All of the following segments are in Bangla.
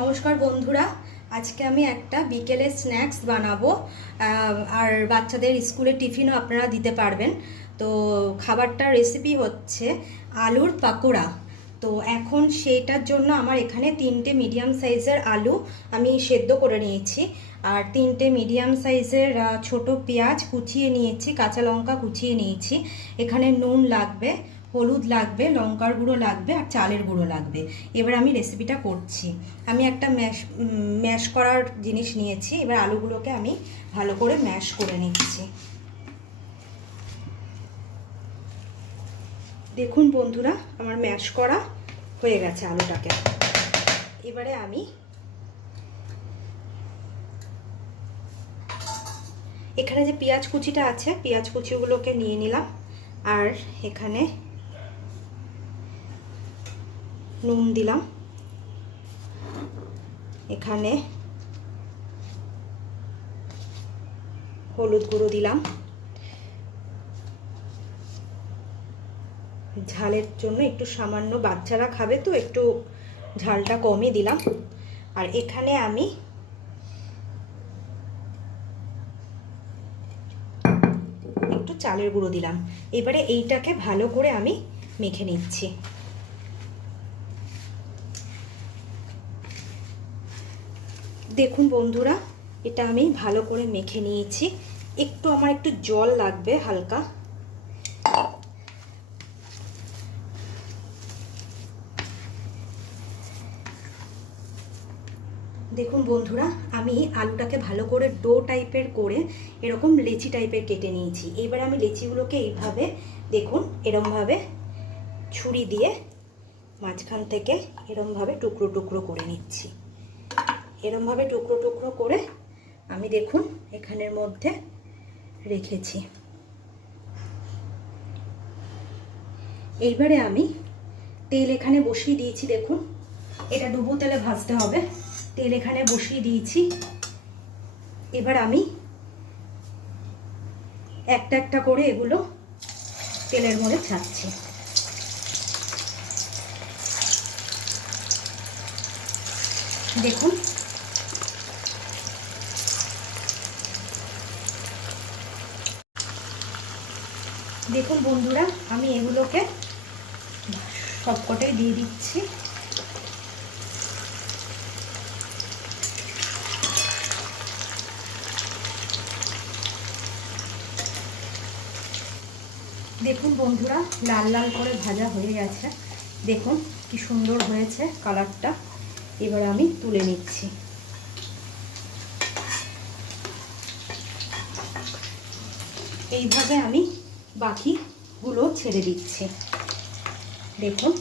নমস্কার বন্ধুরা, আজকে আমি একটা বিকেলে স্ন্যাক্স বানাবো আর বাচ্চাদের স্কুলে টিফিনও আপনারা দিতে পারবেন। তো খাবারটার রেসিপি হচ্ছে আলুর পাকোড়া। তো এখন সেইটার জন্য আমার এখানে তিনটে মিডিয়াম সাইজের আলু আমি সেদ্ধ করে নিয়েছি। আর তিনটে মিডিয়াম সাইজের ছোট পেঁয়াজ কুচিয়ে নিয়েছি, কাঁচা লঙ্কা কুচিয়ে নিয়েছি। এখানে নুন লাগবে হলুদ লাগবে, লঙ্কার গুঁড়ো লাগবে আর চালের গুঁড়ো লাগবে। এবার আমি রেসিপিটা করছি। আমি একটা ম্যাশ ম্যাশ করার জিনিস নিয়েছি। এবার আলুগুলোকে আমি ভালো করে ম্যাশ করে নিচ্ছি। দেখুন বন্ধুরা, আমার ম্যাশ করা হয়ে গেছে আলুটাকে। এবারে আমি এখানে যে পেঁয়াজ কুচিটা আছে, পেঁয়াজ কুচিগুলোকে নিয়ে নিলাম। আর এখানে নুন দিলাম। এখানে হলুদ গুঁড়ো দিলাম। ঝালের জন্য একটু সামান্য বাচ্চারা খাবে তো, একটু ঝালটা কমই দিলাম। আর এখানে আমি একটু চালের গুঁড়ো দিলাম। এবারে এইটাকে ভালো করে আমি মেখে নিচ্ছি। দেখুন বন্ধুরা, এটা আমি ভালো করে মেখে নিয়েছি। একটু আমার একটু জল লাগবে হালকা। দেখুন বন্ধুরা, আমি আলুটাকে ভালো করে ডো টাইপের করে এরকম লেচি টাইপের কেটে নিয়েছি। এবার আমি লেচিগুলোকে এইভাবে দেখুন, এরমভাবে ছুরি দিয়ে মাঝখান থেকে এরমভাবে টুকরো টুকরো করে নিচ্ছি। এরমভাবে টুকরো টুকরো করে আমি দেখুন এখানের মধ্যে রেখেছি। এইবারে আমি তেল এখানে বসিয়ে দিয়েছি, দেখুন। এটা ডুবো তেলে ভাজতে হবে। তেল এখানে বসিয়ে দিয়েছি। এবার আমি একটা একটা করে এগুলো তেলের মধ্যে ছাড়ছি। দেখুন দেখুন বন্ধুরা, আমি এগুলোকে সবকটাই দিয়ে দিচ্ছি। দেখুন বন্ধুরা, লাল লাল করে ভাজা হয়ে গেছে। দেখুন কি সুন্দর হয়েছে কালারটা। এবার আমি তুলে নিচ্ছি। এইভাবে আমি বাকিগুলো ছেড়ে দিচ্ছি। দেখুন,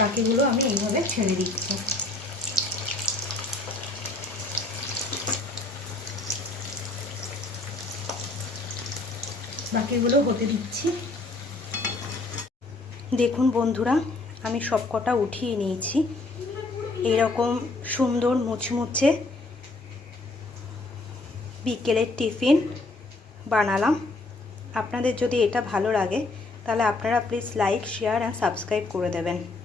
বাকিগুলো আমি এইভাবে ছেড়ে দিচ্ছি। বাকিগুলো হতে দিচ্ছি। দেখুন বন্ধুরা, আমি সব কটা উঠিয়ে নিয়েছি। এরকম সুন্দর মুচমুচে বিকেলের টিফিন বানালাম। আপনাদের যদি এটা ভালো লাগে তাহলে আপনারা please like share and subscribe করে দেবেন।